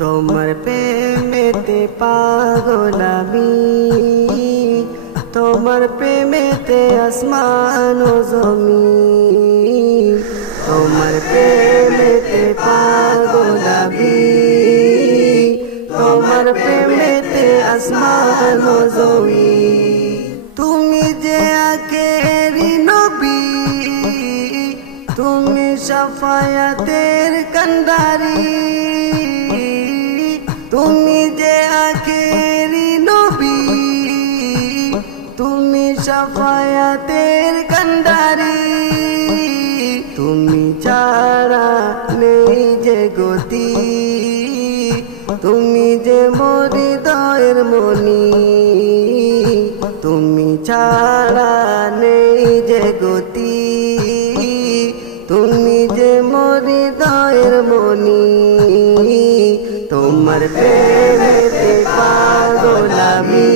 তোমার প্রেমেতে পাগল আমি, তোমার প্রেমেতে আসমান ও জমিন। তোমার প্রেমেতে পাগল আমি, তোমার প্রেমেতে আসমান ও জমিন। তুমি যে আখেরি নবী, তুমি শাফায়াতের কান্ডারি। তুমি যে আখেরি নবী, তুমি শাফায়াতের কান্ডারি। তুমি ছাড়া নেই যে গতি, তুমি যে মোর হৃদয়ের মনি। তুমি ছাড়া নেই যে গতি, তুমি যে মোর হৃদয়ের মনি। তোমার প্রেমেতে পাগল আমি,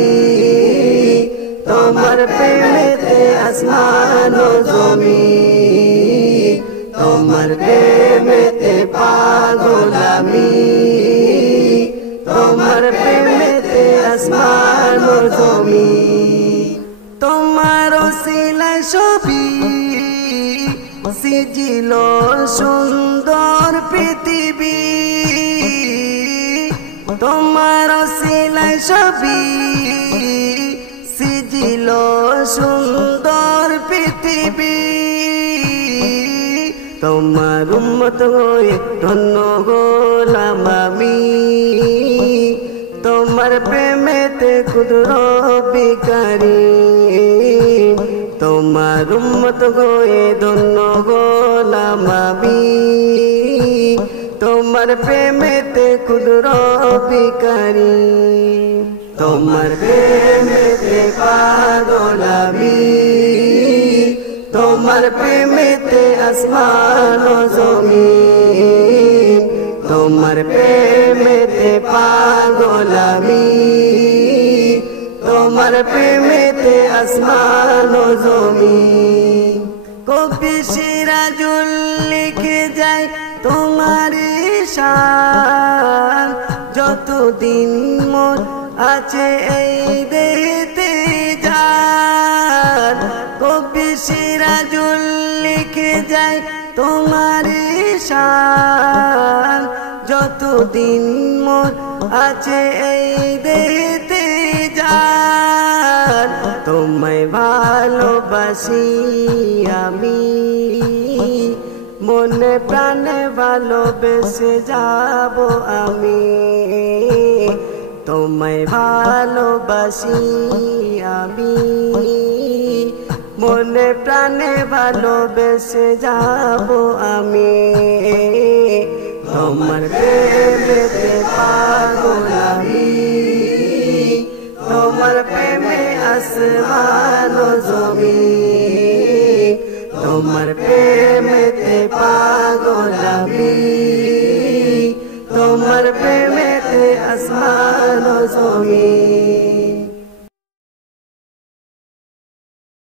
তোমার প্রেমেতে আসমান ও জমিন। তোমার প্রেমেতে পাগল আমি, তোমার প্রেমেতে আসমান ও জমিন। তোমার ওসিলায় ছবি সিজিল সুন্দর পৃথিবী। তোমার ওসিলায় ছবি সিজিল সুন্দর পৃথিবী। তোমার উম্মত হয়ে ধন্য হলাম আমি, তোমার প্রেমেতে ক্ষুদ্র ভিখারি। তোমার উম্মত হয়ে ধন্য হলাম আমি, তোমার প্রেমেতে ক্ষুদ্র ভিখারি। তোমার প্রেমেতে পাগল আমি, তোমার প্রেমেতে আসমান ও জমিন। তোমার প্রেমেতে পাগল আমি, তোমার প্রেমেতে আসমান ও জমিন। কবি সিরাজুল লিখে যায় তোমার শান, যতদিন মোর আছে এই দেহতে জান। কবি সিরাজুল লিখে যায় তোমার শান, যতদিন মোর আছে এই দেহতে জান। তোমায় ভালোবাসি আমি, মনে প্রাণে ভালোবেসে যাব আমি। তোমায় ভালোবাসি আমি, মনে প্রাণে ভালোবেসে যাব আমি। তোমার প্রেমেতে পাগল আমি, তোমার প্রেমে আসমান ও জমিন। তোমার প্রেমেতে পাগল আমি, তোমার প্রেমেতে আসমান ও জমিন।